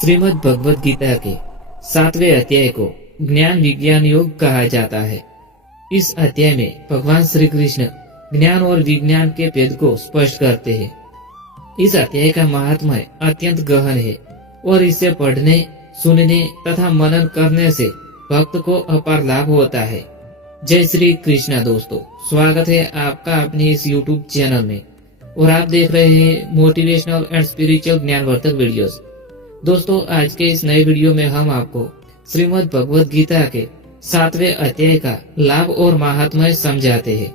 श्रीमद् भगवद गीता के 7वें अध्याय को ज्ञान विज्ञान योग कहा जाता है। इस अध्याय में भगवान श्री कृष्ण ज्ञान और विज्ञान के भेद को स्पष्ट करते हैं। इस अध्याय का महात्म्य अत्यंत गहन है और इसे पढ़ने, सुनने तथा मनन करने से भक्त को अपार लाभ होता है। जय श्री कृष्णा दोस्तों, स्वागत है आपका अपने इस YouTube चैनल में और आप देख रहे हैं मोटिवेशनल एंड स्पिरिचुअल ज्ञानवर्धक वीडियोस। दोस्तों, आज के इस नए वीडियो में हम आपको श्रीमद् भगवद गीता के 7वें अध्याय का लाभ और महात्म्य समझाते हैं,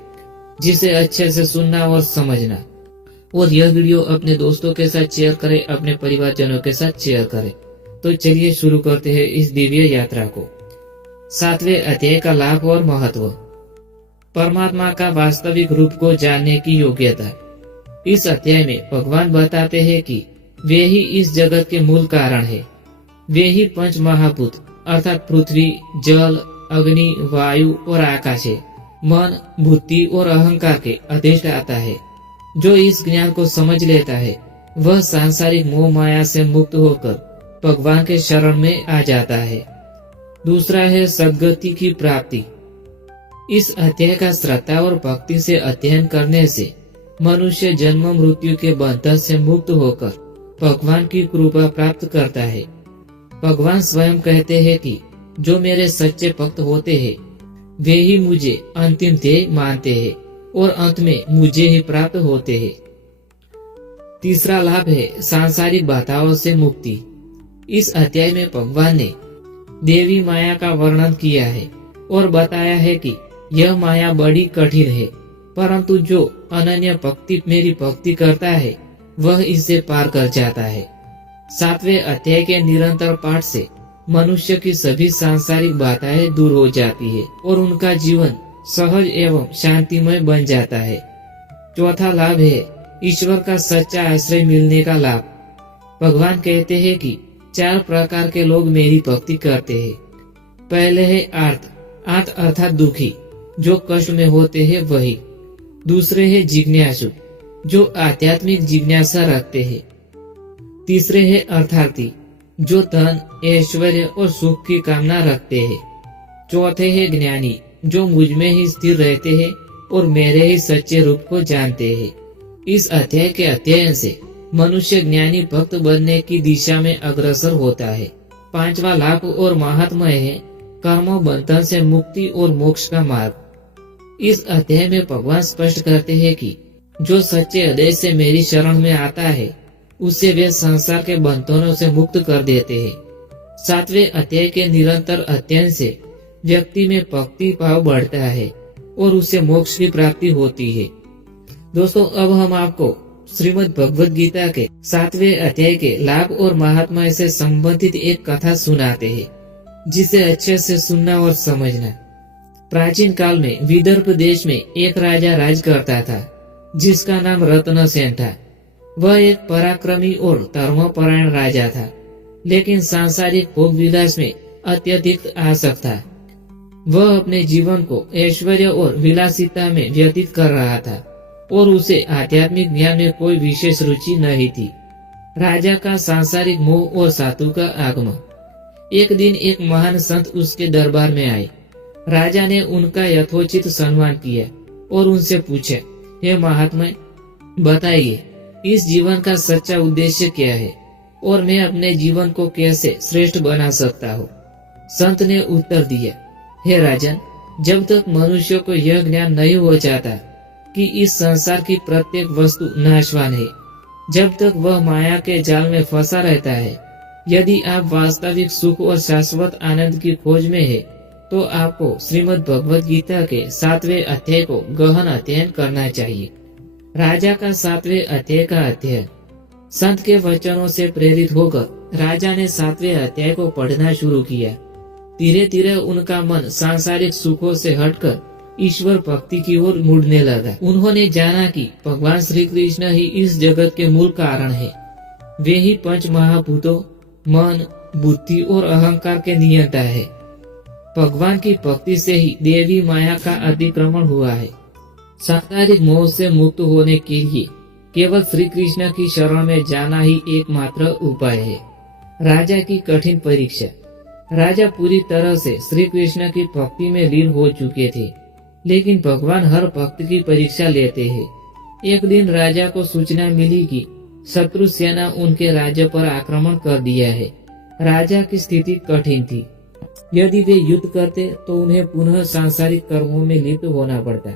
जिसे अच्छे से सुनना और समझना। और यह वीडियो अपने दोस्तों के साथ शेयर करें, अपने परिवारजनों के साथ शेयर करें। तो चलिए शुरू करते हैं इस दिव्य यात्रा को। 7वें अध्याय का लाभ और महत्व। परमात्मा का वास्तविक रूप को जानने की योग्यता। इस अध्याय में भगवान बताते हैं कि वे ही इस जगत के मूल कारण है। वे ही पंच महाभूत अर्थात पृथ्वी, जल, अग्नि, वायु और आकाश है। मन, बुद्धि और अहंकार के अधिष्ठाता है। जो इस ज्ञान को समझ लेता है वह सांसारिक मोह माया से मुक्त होकर भगवान के शरण में आ जाता है। दूसरा है सद्गति की प्राप्ति। इस अध्याय का श्रद्धा और भक्ति से अध्ययन करने से मनुष्य जन्म मृत्यु के बंधन से मुक्त होकर भगवान की कृपा प्राप्त करता है। भगवान स्वयं कहते हैं कि जो मेरे सच्चे भक्त होते हैं वे ही मुझे अंतिम ध्येय मानते हैं और अंत में मुझे ही प्राप्त होते हैं। तीसरा लाभ है सांसारिक बाधाओं से मुक्ति। इस अध्याय में भगवान ने देवी माया का वर्णन किया है और बताया है कि यह माया बड़ी कठिन है, परंतु जो अनन्य भक्ति मेरी भक्ति करता है वह इसे पार कर जाता है। 7वें अध्याय के निरंतर पाठ से मनुष्य की सभी सांसारिक बाधाएं दूर हो जाती है और उनका जीवन सहज एवं शांतिमय बन जाता है। चौथा लाभ है ईश्वर का सच्चा आश्रय मिलने का लाभ। भगवान कहते हैं कि 4 प्रकार के लोग मेरी भक्ति करते हैं। पहले है आर्त अर्थात दुखी, जो कष्ट में होते हैं वही। दूसरे है जिज्ञासु, जो आध्यात्मिक जिज्ञासा रखते हैं। तीसरे है अर्थार्थी, जो धन, ऐश्वर्य और सुख की कामना रखते हैं। चौथे है ज्ञानी, जो मुझ में ही स्थिर रहते हैं और मेरे ही सच्चे रूप को जानते हैं। इस अध्याय के अध्ययन से मनुष्य ज्ञानी भक्त बनने की दिशा में अग्रसर होता है। 5वां लाभ और महात्म्य है कर्म बंधन से मुक्ति और मोक्ष का मार्ग। इस अध्याय में भगवान स्पष्ट करते हैं कि जो सच्चे हृदय से मेरी शरण में आता है उसे वे संसार के बंधनों से मुक्त कर देते हैं। 7वें अध्याय के निरंतर अध्ययन से व्यक्ति में भक्ति भाव बढ़ता है और उसे मोक्ष की प्राप्ति होती है। दोस्तों, अब हम आपको श्रीमद् भगवद गीता के 7वें अध्याय के लाभ और महात्म्य से संबंधित एक कथा सुनाते हैं, जिसे अच्छे से सुनना और समझना। प्राचीन काल में विदर्भ देश में एक राजा राज करता था, जिसका नाम रत्नसेन था। वह एक पराक्रमी और धर्मपरायण राजा था, लेकिन सांसारिक भोग विलास में अत्यधिक आसक्त था। वह अपने जीवन को ऐश्वर्य और विलासिता में व्यतीत कर रहा था और उसे आध्यात्मिक ज्ञान में कोई विशेष रुचि नहीं थी। राजा का सांसारिक मोह और साधु का आगमन। एक दिन एक महान संत उसके दरबार में आए। राजा ने उनका यथोचित सम्मान किया और उनसे पूछा, हे महात्मा, बताइए इस जीवन का सच्चा उद्देश्य क्या है और मैं अपने जीवन को कैसे श्रेष्ठ बना सकता हूँ। संत ने उत्तर दिया, हे राजन, जब तक मनुष्य को यह ज्ञान नहीं हो जाता कि इस संसार की प्रत्येक वस्तु नाशवान है, जब तक वह माया के जाल में फंसा रहता है, यदि आप वास्तविक सुख और शाश्वत आनंद की खोज में है तो आपको श्रीमद् भगवद गीता के 7वें अध्याय को गहन अध्ययन करना चाहिए। राजा का 7वें अध्याय का अध्ययन। संत के वचनों से प्रेरित होकर राजा ने 7वें अध्याय को पढ़ना शुरू किया। धीरे धीरे उनका मन सांसारिक सुखों से हटकर ईश्वर भक्ति की ओर मुड़ने लगा। उन्होंने जाना कि भगवान श्री कृष्ण ही इस जगत के मूल कारण है। वे ही पंच महाभूतों, मन, बुद्धि और अहंकार के नियंता है। भगवान की भक्ति से ही देवी माया का अतिक्रमण हुआ है। सांसारिक मोह से मुक्त होने के लिए केवल श्री कृष्ण की शरण में जाना ही एकमात्र उपाय है। राजा की कठिन परीक्षा। राजा पूरी तरह से श्री कृष्ण की भक्ति में लीन हो चुके थे, लेकिन भगवान हर भक्त की परीक्षा लेते हैं। एक दिन राजा को सूचना मिली कि शत्रु सेना उनके राज्य पर आक्रमण कर दिया है। राजा की स्थिति कठिन थी। यदि वे युद्ध करते तो उन्हें पुनः सांसारिक कर्मों में लिप्त होना पड़ता।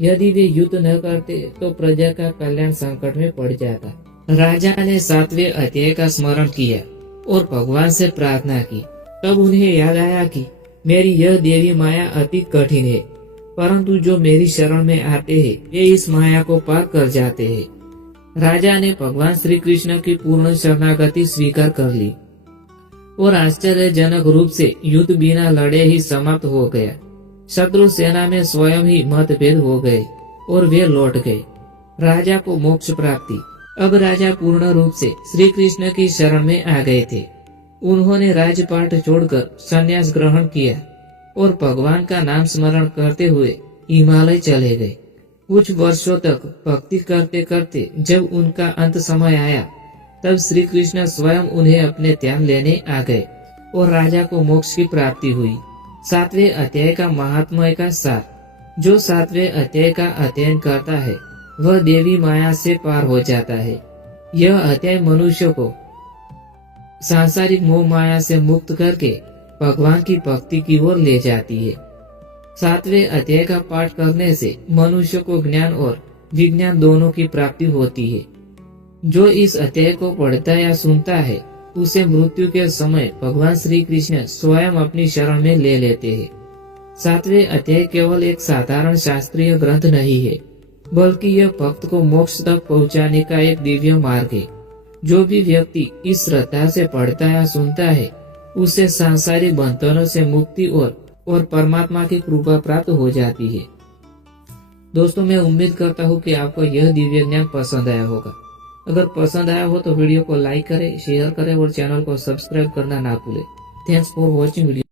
यदि वे युद्ध न करते तो प्रजा का कल्याण संकट में पड़ जाता। राजा ने 7वें अध्याय का स्मरण किया और भगवान से प्रार्थना की। तब उन्हें याद आया कि मेरी यह देवी माया अति कठिन है, परंतु जो मेरी शरण में आते हैं वे इस माया को पार कर जाते हैं। राजा ने भगवान श्री कृष्ण की पूर्ण शरणागति स्वीकार कर ली और आश्चर्यजनक रूप से युद्ध बिना लड़े ही समाप्त हो गया। शत्रु सेना में स्वयं ही मतभेद हो गए और वे लौट गए। राजा को मोक्ष प्राप्ति। अब राजा पूर्ण रूप से श्री कृष्ण की शरण में आ गए थे। उन्होंने राजपाट छोड़कर संन्यास ग्रहण किया और भगवान का नाम स्मरण करते हुए हिमालय चले गए। कुछ वर्षों तक भक्ति करते करते जब उनका अंत समय आया, तब श्री कृष्ण स्वयं उन्हें अपने ध्यान लेने आ गए और राजा को मोक्ष की प्राप्ति हुई। 7वें अध्याय का महात्म्य का सार। जो 7वें अध्याय का अध्ययन करता है वह देवी माया से पार हो जाता है। यह अध्याय मनुष्य को सांसारिक मोह माया से मुक्त करके भगवान की भक्ति की ओर ले जाती है। 7वें अध्याय का पाठ करने से मनुष्य को ज्ञान और विज्ञान दोनों की प्राप्ति होती है। जो इस अध्याय को पढ़ता या सुनता है उसे मृत्यु के समय भगवान श्री कृष्ण स्वयं अपनी शरण में ले लेते हैं। 7वें अध्याय केवल एक साधारण शास्त्रीय ग्रंथ नहीं है, बल्कि यह भक्त को मोक्ष तक पहुंचाने का एक दिव्य मार्ग है। जो भी व्यक्ति इस श्रद्धा से पढ़ता या सुनता है उसे सांसारिक बंधनों से मुक्ति और परमात्मा की कृपा प्राप्त हो जाती है। दोस्तों, मैं उम्मीद करता हूँ कि आपको यह दिव्य ज्ञान पसंद आया होगा। अगर पसंद आया हो तो वीडियो को लाइक करें, शेयर करें और चैनल को सब्सक्राइब करना ना भूलें। Thanks for watching video.